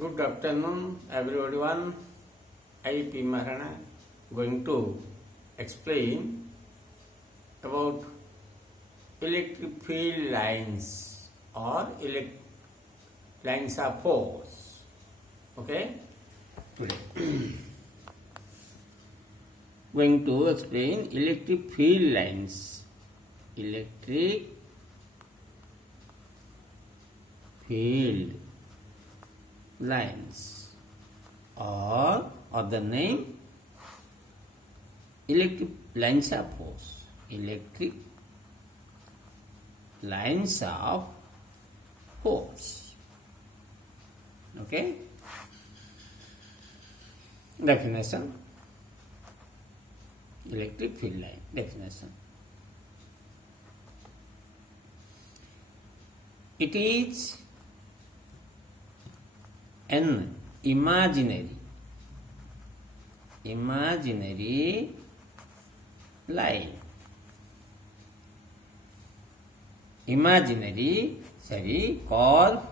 Good afternoon, everyone. I P. Maharana going to explain about electric field lines or lines of force. Okay, today going to explain electric field lines. Electric field lines or other name electric lines of force. Electric lines of force. Okay, definition. Electric field line definition. It is an imaginary line. Imaginary curve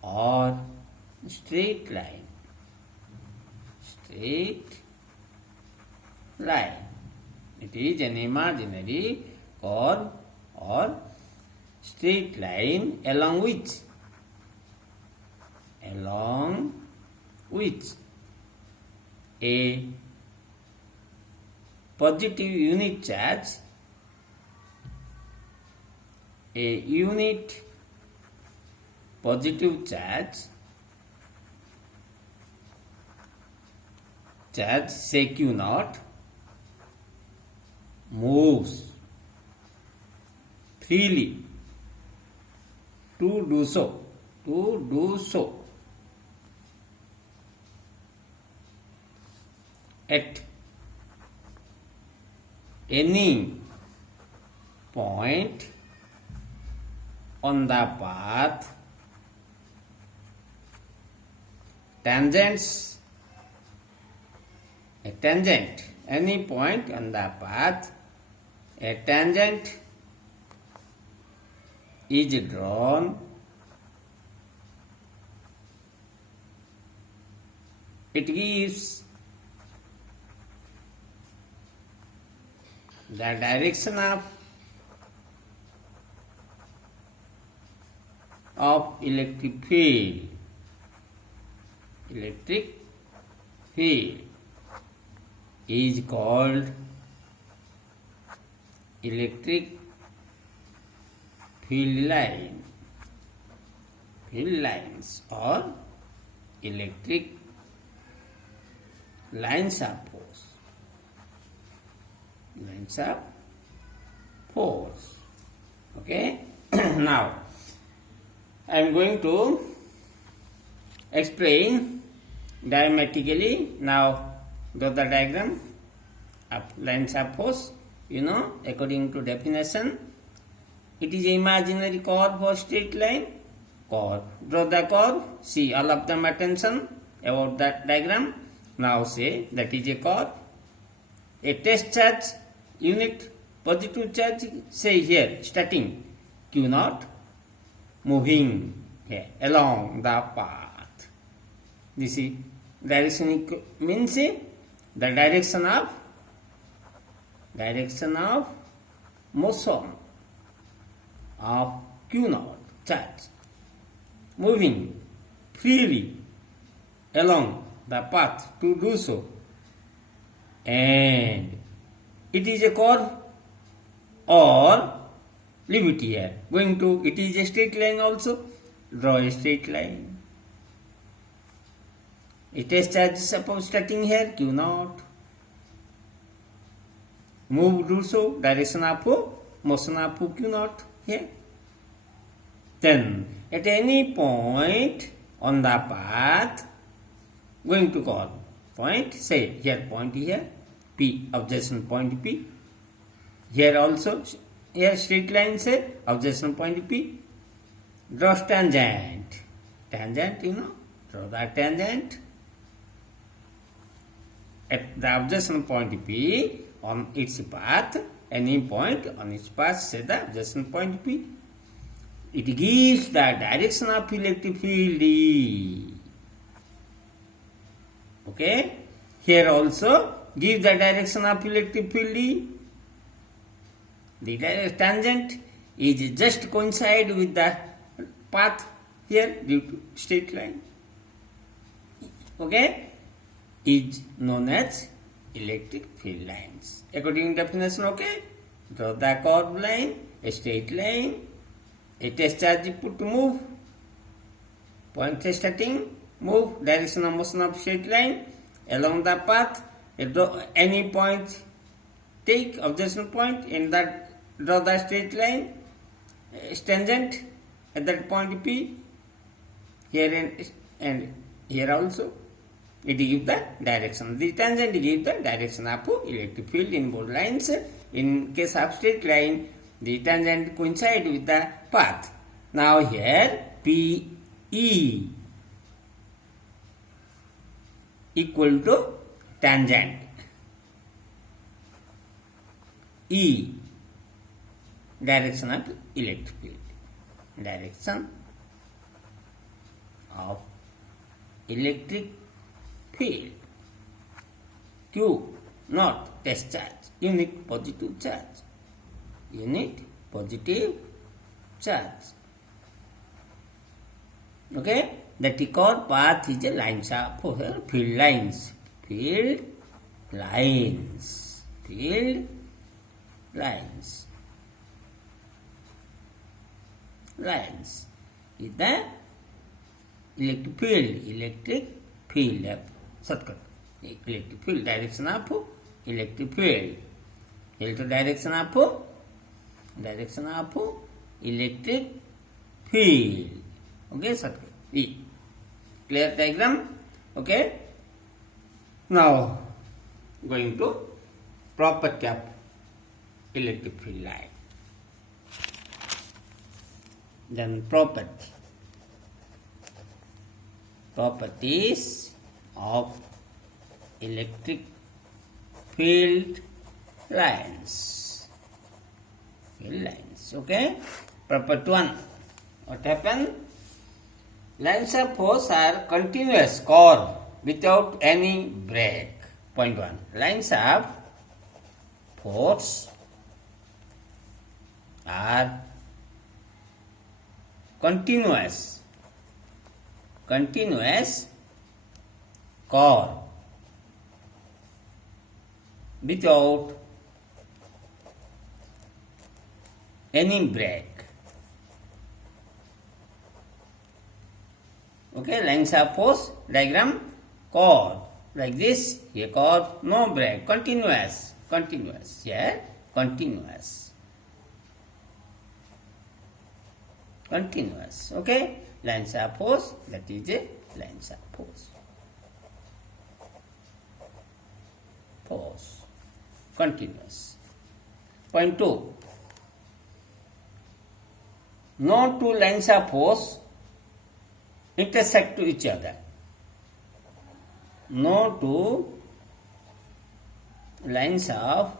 or straight line. It is an imaginary curve or straight line along which a positive unit charge, positive charge say Q naught moves freely to do so at any point on the path any point on the path a tangent is drawn. It gives the direction of electric field. Electric field is called electric field line. Field lines or electric lines of force. Lines of force. Okay. Now I am going to explain diagrammatically. Now draw the diagram of lines of force. According to definition, it is imaginary curve or straight line. Curve. Draw the curve. See all of them attention about that diagram. Now say that is a curve. A test charge unit, positive charge, say here starting Q naught, moving here along the path. This is direction means the direction of motion of Q naught charge moving freely along the path to do so, and it is a curve or leave it here. It is a straight line also. Draw a straight line. A test charge is suppose starting here Q naught. Move do so, direction of motion of Q naught here. Then at any point on the path going to curve point, say here point here P, observation point P. Here also, here straight line say observation point P. Draw tangent. Tangent, draw the tangent at the observation point P on its path. Any point on its path, say the observation point P. it gives the direction of electric field E. Okay, here also give the direction of electric field E. The tangent is just coincide with the path here due to straight line. Okay, is known as electric field lines. According to definition, okay, draw the curved line, a straight line, a test charge is put to move, point starting, move, direction of motion of straight line, along the path, any point, take observation point, in that draw the straight line, tangent at that point P, here and here also. It gives the direction. The tangent gives the direction of electric field in both lines. In case of straight line, the tangent coincides with the path. Now here PE equal to tangent E, direction of electric field. Direction of electric field. Q not test charge, unit positive charge. Unit positive charge. Okay, the T-chord path is a lines of field lines. Field lines. Field lines. Lines is the electric field. Electric field. Shortcut. Electric field. Direction of electric field. Electric direction of electric field. Okay, shortcut. E. Clear diagram? Okay. Now going to property of electric field line. Then properties of electric field lines. Field lines. Okay. Property 1. What happened? Lines of force are continuous curve without any break. Point 1. Lines of force are continuous curve without any break. Okay, lines of force diagram, curve like this, here curve, no break, continuous, here continuous, okay, lines of force, that is a lines of force, continuous. Point 2, no two lines of force intersect to each other. No two lines of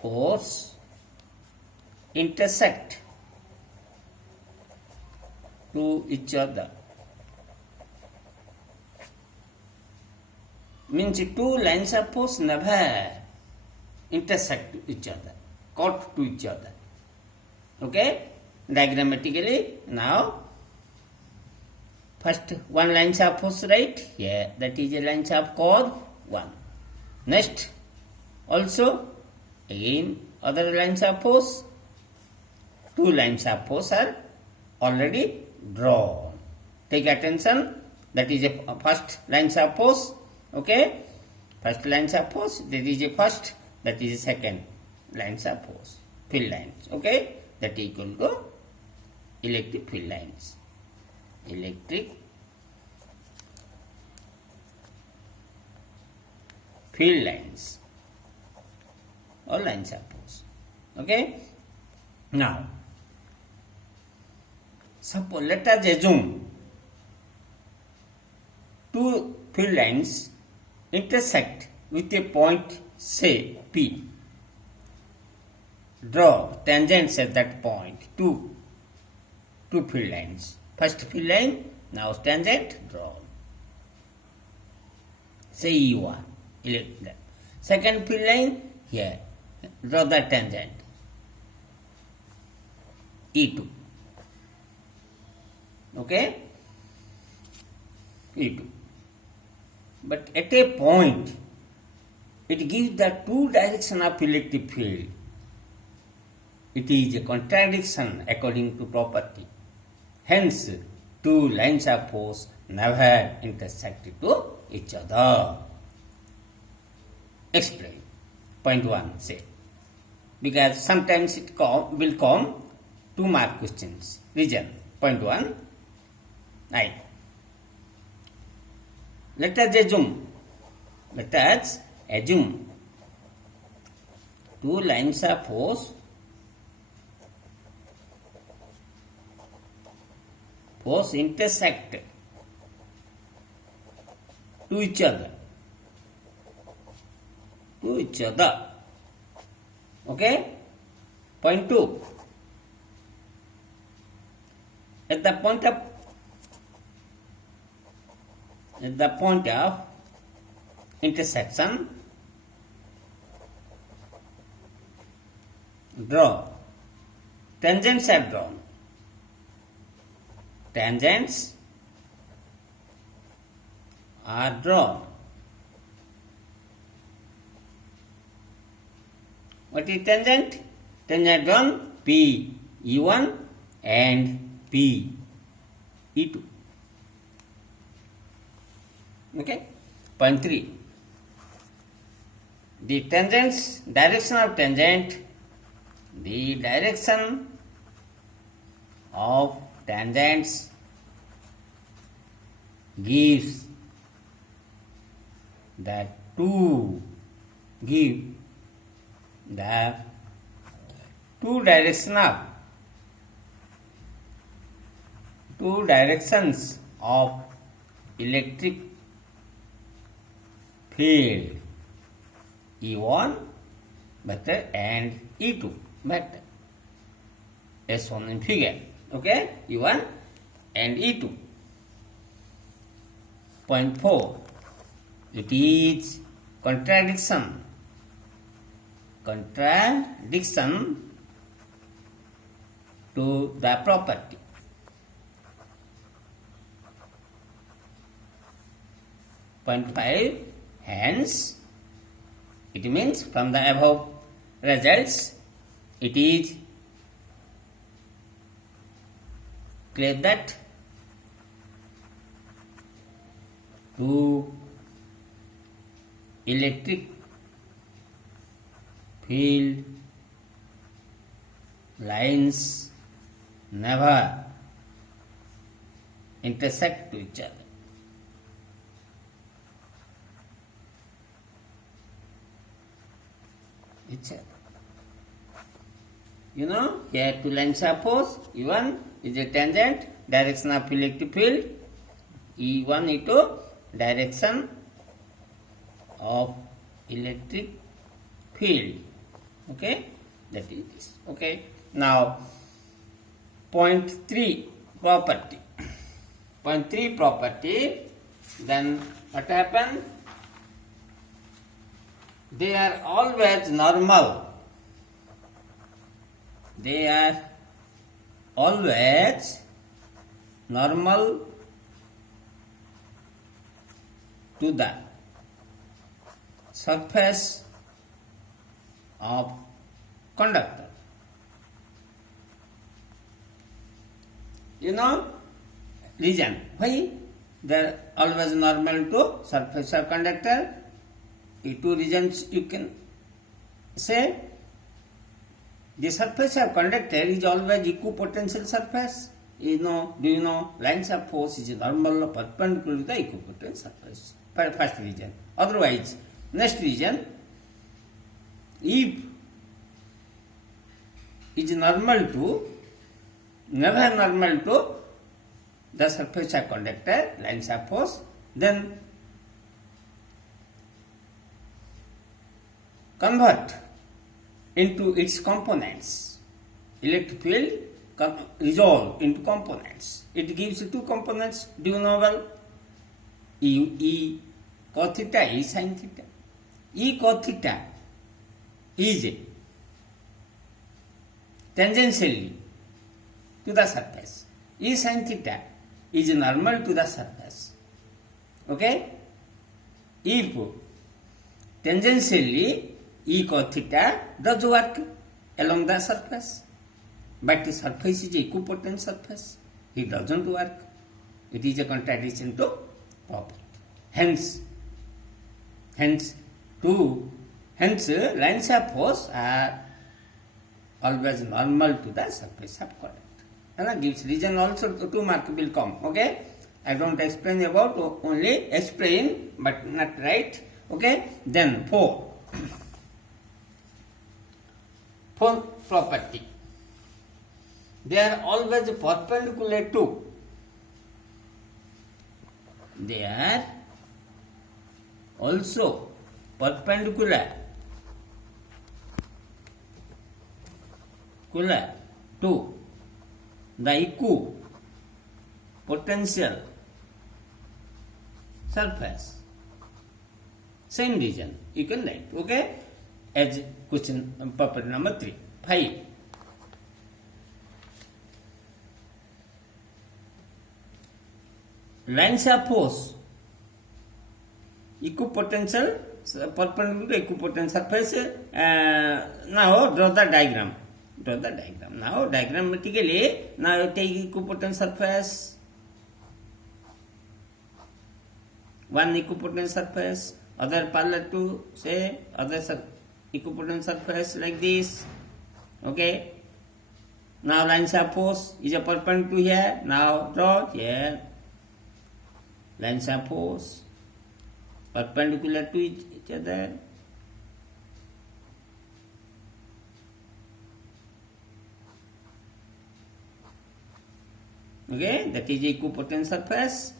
force intersect to each other. Means two lines of force never intersect to each other, cut to each other. Okay, diagrammatically now. First, one line of force, right? Here, that is a line of curve 1. Next, also, again, other lines of force. Two lines of force are already drawn. Take attention, that is a first line of force. Okay? First line of force, that is a first, that is a second line of force. Field lines. Okay? That is equal to electric field lines. Electric field lines or lines of force. Okay. Now, suppose let us assume two field lines intersect with a point, say P. Draw tangents at that point, two two field lines. First field line, now tangent draw. Say E1. Second field line, here. Draw the tangent. E2. Okay? E2. But at a point, it gives the two direction of electric field. It is a contradiction according to property. Hence, two lines of force never intersect to each other. Explain. Point 1, say. Because sometimes it will come 2 mark questions. Reason. Point 1. I. Let us assume two lines of force intersect to each other. Okay? Point 2. At the point of intersection, draw. Tangents are drawn. Tangents are drawn. What is tangent? Tangent drawn P E1 and P E2. Okay? Point 3. The direction of tangent tangents gives the two directions of electric field E1 better and E2 better as shown in figure. Okay, E1 and E2. Point 4. It is contradiction to the property. Point 5. Hence, it means from the above results, it is clear that two electric field lines never intersect to each other. Here two lines are force. E1 is a tangent, direction of electric field. E1, E2, direction of electric field. Okay, that is this. Okay, now point 3 property. Point 3 property. Then what happened? They are always normal. They are always normal to the surface of conductor. Reason why they are always normal to surface of conductor? Two reasons you can say. The surface of conductor is always equipotential surface. Do you know lines of force is normal perpendicular to the equipotential surface. First reason. Otherwise, next reason, if is never normal to the surface of conductor, lines of force, then convert into its components. Electric field resolve into components. It gives two components. Do you know well? E cos theta, E sin theta. E cos theta is tangentially to the surface. E sin theta is normal to the surface. Okay? If tangentially E cos theta does work along the surface, but the surface is equipotent surface, it doesn't work. It is a contradiction to property. Hence, lines of force are always normal to the surface of current. And that gives reason also 2 mark will come. Okay? I don't explain about, only explain, but not right. Okay? Then 4. Fourth property. They are always perpendicular to. They are also perpendicular to the equipotential surface. Same reason you can write. Okay? As question property number 3. 5. Lines of force equipotential perpendicular to equipotential surface. Now draw the diagram. Now diagrammatically, now you take equipotential surface. One equipotent surface, other parallel to say other equipotent surface like this. Okay. Now lines of force is a perpendicular to here. Now draw here. Lines of force perpendicular to each other. Okay, that is equipotential surface.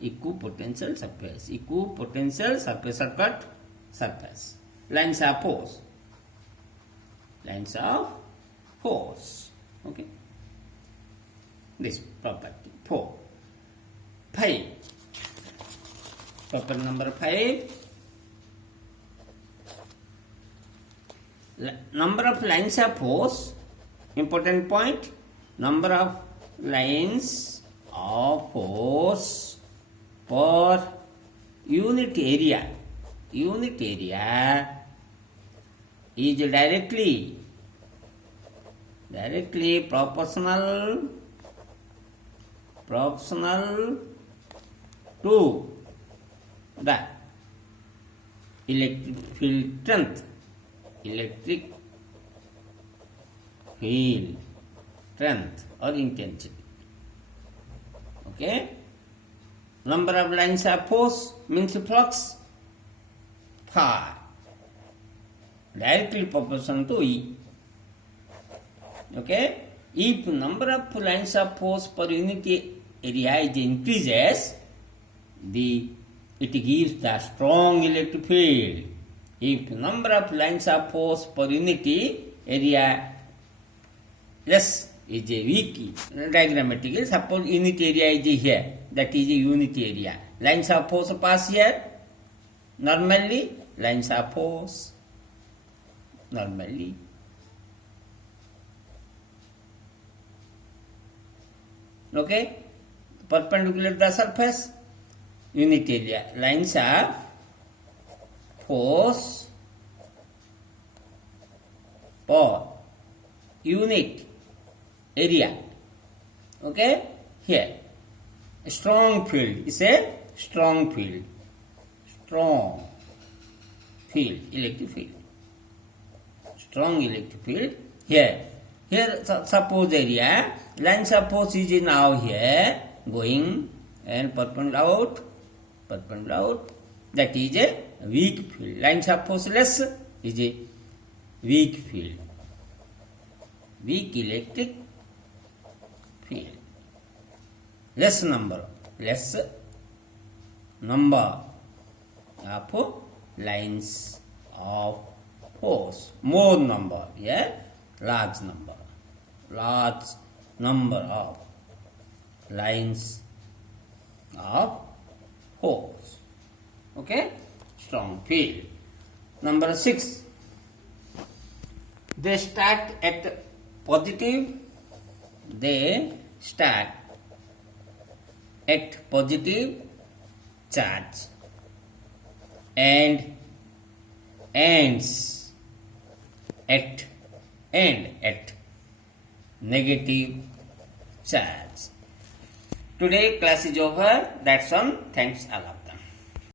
Equipotential surface surface. Lines of force. Okay. This property 4. 5. Property number 5. Number of lines of force. Important point. Number of lines of force per unit area. Unit area is directly proportional to the electric field strength. Electric field strength or intensity. Okay? Number of lines of force means flux phi. Directly proportional to E. Okay? If number of lines of force per unit area is increases, it gives the strong electric field. If number of lines of force per unit area less is a weak. Diagrammatically, suppose unit area is here. That is a unit area. Lines of force pass here. Normally, lines of force. Normally. Okay? Perpendicular to the surface. Unit area. Lines of force per unit area. Okay? Here. A strong field is a strong field. Strong field. Electric field. Strong electric field. Here. Here, suppose area. Lines of force is now here. Going and perpendicular out. That is a weak field. Lines of force less is a weak field. Weak electric field. Less number of lines of force. More number, yeah, large number of lines of force. Okay, strong field. Number 6, they start at positive. They start at positive charge and ends at negative charge. Today class is over. That's all. Thanks a lot.